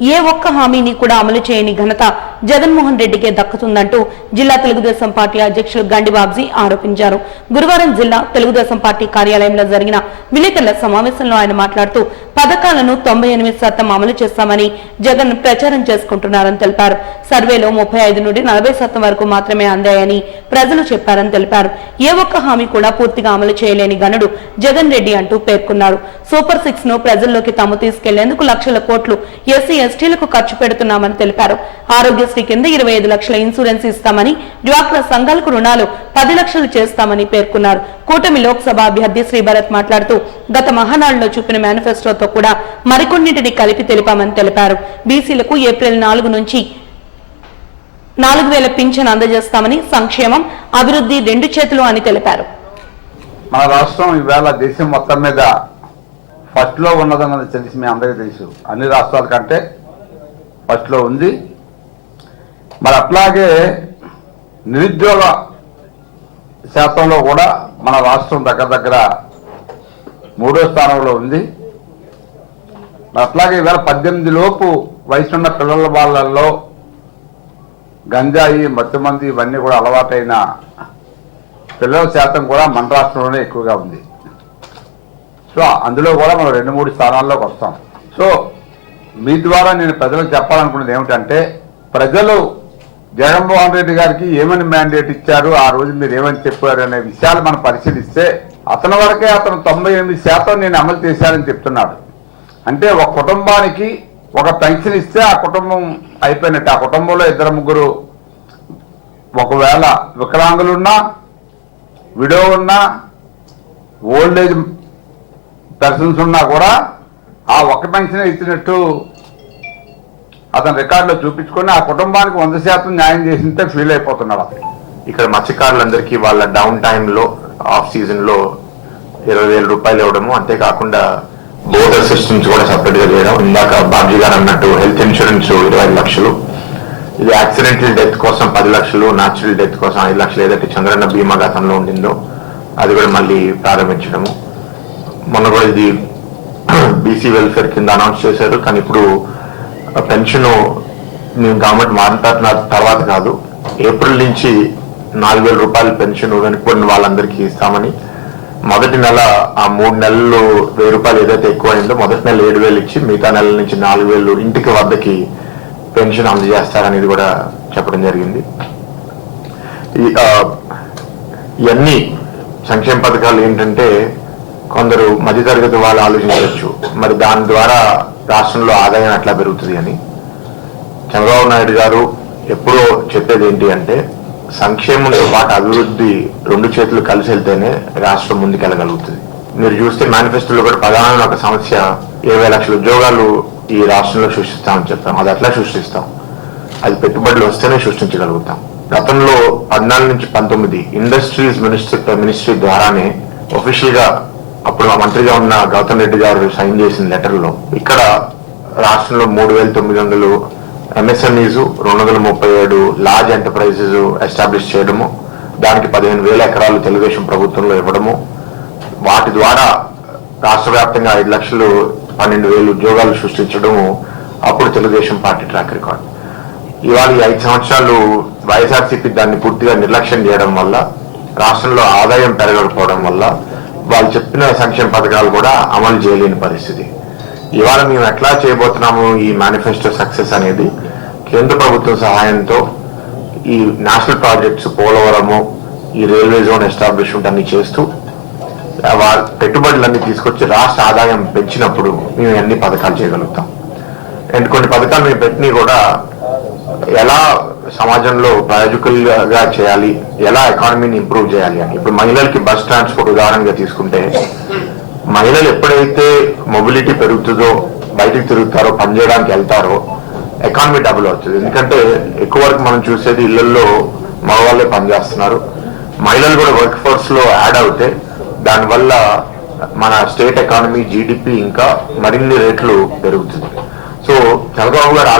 ఏ ఒక్క హామీని కూడా అమలు చేయని ఘనత జగన్మోహన్ రెడ్డికే దక్కుతుందంటూ జిల్లా తెలుగుదేశం పార్టీ అధ్యక్షులు గండి బాబ్జీ ఆరోపించారు. గురువారం జిల్లా తెలుగుదేశం పార్టీ కార్యాలయంలో జరిగిన విలేకరుల సమావేశంలో ఆయన మాట్లాడుతూ పథకాలను తొంభై ఎనిమిది శాతం అమలు చేస్తామని జగన్ ప్రచారం చేసుకుంటున్నారని తెలిపారు. సర్వేలో ముప్పై ఐదు నుండి నలభై శాతం వరకు మాత్రమే అందాయని ప్రజలు చెప్పారని తెలిపారు. ఏ ఒక్క హామీ కూడా పూర్తిగా అమలు చేయలేని గనుడు జగన్ రెడ్డి అంటూ పేర్కొన్నారు. సూపర్ సిక్స్ను ప్రజల్లోకి తాము తీసుకెళ్ళేందుకు లక్షల కోట్లు ఎస్సీ ఎస్టీలకు ఖర్చు పెడుతున్నామని తెలిపారు. ఆరోగ్య ఆరోగ్యశ్రీ కింద ఇరవై ఐదు లక్షల ఇన్సూరెన్స్ ఇస్తామని డ్వాక్రా సంఘాలకు రుణాలు పది లక్షలు చేస్తామని పేర్కొన్నారు. కూటమి లోక్సభ అభ్యర్థి శ్రీ భరత్ మాట్లాడుతూ గత మహానాడులో చూపిన మేనిఫెస్టోతో కూడా మరికొన్నింటిని కలిపి తెలిపామని తెలిపారు. బీసీలకు ఏప్రిల్ నాలుగు నుంచి నాలుగు వేల పింఛన్ అందజేస్తామని సంక్షేమం అభివృద్ధి రెండు చేతులు అని తెలిపారు. మన రాష్ట్రం ఈవేళ దేశం మొత్తం మీద ఫస్ట్లో ఉన్నదన్నది తెలిసి మీ అందరికీ తెలుసు. అన్ని రాష్ట్రాల కంటే ఫస్ట్లో ఉంది. మరి అట్లాగే నిరుద్యోగ శాతంలో కూడా మన రాష్ట్రం దగ్గర దగ్గర మూడో స్థానంలో ఉంది. మరి అట్లాగే ఇవాళ పద్దెనిమిది లోపు వయసున్న పిల్లల వాళ్ళల్లో గంజాయి మత్తుమంది ఇవన్నీ కూడా అలవాటైన పిల్లల శాతం కూడా మన రాష్ట్రంలోనే ఎక్కువగా ఉంది. సో అందులో కూడా మనం రెండు మూడు స్థానాల్లోకి వస్తాం. సో మీ ద్వారా నేను ప్రజలకు చెప్పాలనుకున్నది ఏమిటంటే ప్రజలు జగన్మోహన్ రెడ్డి గారికి ఏమని మ్యాండేట్ ఇచ్చారు? ఆ రోజు మీరు ఏమని చెప్పారు అనే విషయాలు మనం పరిశీలిస్తే అతని వరకే అతను తొంభై ఎనిమిది శాతం నేను అమలు చేశానని చెప్తున్నాడు. అంటే ఒక కుటుంబానికి ఒక పెన్షన్ ఇస్తే ఆ కుటుంబం అయిపోయినట్టు ఆ కుటుంబంలో ఇద్దరు ముగ్గురు ఒకవేళ వికలాంగులున్నా విడో ఉన్నా ఓల్డ్ ఏజ్ పర్సన్స్ ఉన్నా కూడా ఆ ఒక పెన్షన్ ఇచ్చినట్టు అతని రికార్డులో చూపించుకొని ఆ కుటుంబానికి వంద శాతం న్యాయం చేసినంత ఫీల్ అయిపోతున్నాడు ఇక్కడ మత్స్యకారులందరికీ వాళ్ళ డౌన్ టైంలో ఆఫ్ సీజన్లో ఇరవై వేల రూపాయలు ఇవ్వడము అంతేకాకుండా బోర్డ్ అసిస్టెన్స్ కూడా సపరేట్గా చేయడం ఇందాక బాబ్జీ గారు అన్నట్టు హెల్త్ ఇన్సూరెన్స్ ఇరవై ఐదు లక్షలు. ఇది యాక్సిడెంటల్ డెత్ కోసం పది లక్షలు న్యాచురల్ డెత్ కోసం ఐదు లక్షలు ఏదైతే చంద్రన్న బీమా గతంలో ఉండిందో అది కూడా మళ్ళీ ప్రారంభించడము. మొన్న కూడా ఇది బీసీ వెల్ఫేర్ కింద అనౌన్స్ చేశారు కానీ ఇప్పుడు పెన్షన్ మేము గవర్నమెంట్ మారిన తర్వాత కాదు. ఏప్రిల్ నుంచి నాలుగు వేల రూపాయల పెన్షన్ వెనుకబడిన వాళ్ళందరికీ ఇస్తామని. మొదటి నెల ఆ మూడు నెలలు వెయ్యి రూపాయలు ఏదైతే ఎక్కువ అయిందో మొదటి నెల ఏడు వేలు ఇచ్చి మిగతా నెల నుంచి నాలుగు వేలు ఇంటికి వద్దకి పెన్షన్ అందజేస్తారనేది కూడా చెప్పడం జరిగింది. ఈ, ఇవన్నీ సంక్షేమ పథకాలు ఏంటంటే కొందరు మధ్యతరగతి వాళ్ళు ఆలోచించవచ్చు. మరి దాని ద్వారా రాష్ట్రంలో ఆదాయం ఎట్లా పెరుగుతుంది అని చంద్రబాబు నాయుడు గారు ఎప్పుడో చెప్పేది ఏంటి అంటే సంక్షేమంతో పాటు అభివృద్ధి రెండు చేతులు కలిసి వెళ్తేనే రాష్ట్రం ముందుకెళ్ళగలుగుతుంది. మీరు చూస్తే మేనిఫెస్టోలో కూడా ప్రధానమైన ఒక సమస్య ఇరవై లక్షల ఉద్యోగాలు ఈ రాష్ట్రంలో సృష్టిస్తామని చెప్తాం అది ఎట్లా సృష్టిస్తాం? అది పెట్టుబడులు వస్తేనే సృష్టించగలుగుతాం. గతంలో పద్నాలుగు నుంచి పంతొమ్మిది ఇండస్ట్రీస్ మినిస్ట్రీ మినిస్ట్రీ ద్వారానే ఒఫీషియల్గా అప్పుడు ఆ మంత్రిగా ఉన్న గౌతమ్ రెడ్డి గారు సైన్ చేసిన లెటర్లో ఇక్కడ రాష్ట్రంలో మూడు వేల తొమ్మిది వందలు ఎంఎస్ఎంఈస్ రెండు వందల ముప్పై ఏడు లార్జ్ ఎంటర్ప్రైజెస్ ఎస్టాబ్లిష్ చేయడము దానికి పదిహేను వేల ఎకరాలు తెలుగుదేశం ప్రభుత్వంలో ఇవ్వడము వాటి ద్వారా రాష్ట్ర వ్యాప్తంగా ఐదు లక్షలు పన్నెండు వేలు ఉద్యోగాలు సృష్టించడము అప్పుడు తెలుగుదేశం పార్టీ ట్రాక్ రికార్డ్ ఇవాళ ఈ ఐదు సంవత్సరాలు వైఎస్ఆర్సీపీ దాన్ని పూర్తిగా నిర్లక్ష్యం చేయడం వల్ల రాష్ట్రంలో ఆదాయం పెరగకపోవడం వల్ల వాళ్ళు చెప్పిన సంక్షేమ పథకాలు కూడా అమలు చేయలేని పరిస్థితి. ఇవాళ మేము ఎట్లా చేయబోతున్నాము ఈ మేనిఫెస్టో సక్సెస్ అనేది? కేంద్ర ప్రభుత్వం సహాయంతో ఈ నేషనల్ ప్రాజెక్ట్స్ పోలవరము ఈ రైల్వే జోన్ ఎస్టాబ్లిష్మెంట్ అన్ని చేస్తూ పెట్టుబడులన్నీ తీసుకొచ్చి రాష్ట్ర ఆదాయం పెంచినప్పుడు మేము అన్ని పథకాలు చేయగలుగుతాం. అండ్ కొన్ని పథకాలు మేము పెట్టినవి కూడా ఎలా సమాజంలో ప్రయోజకులుగా చేయాలి ఎలా ఎకానమీని ఇంప్రూవ్ చేయాలి అని. ఇప్పుడు మహిళలకి బస్ ట్రాన్స్పోర్ట్ ఉదాహరణగా తీసుకుంటే మహిళలు ఎప్పుడైతే మొబిలిటీ పెరుగుతుందో బయటకు తిరుగుతారో పనిచేయడానికి వెళ్తారో ఎకానమీ డబుల్ అవుతుంది. ఎందుకంటే ఎక్కువ వరకు మనం చూసేది ఇళ్ళలో మగవాళ్ళే పనిచేస్తున్నారు మహిళలు కూడా వర్క్ ఫోర్స్లో యాడ్ అవుతే దానివల్ల మన స్టేట్ ఎకానమీ జీడిపి ఇంకా మరిన్ని రేట్లు పెరుగుతుంది. సో చంద్రబాబు గారు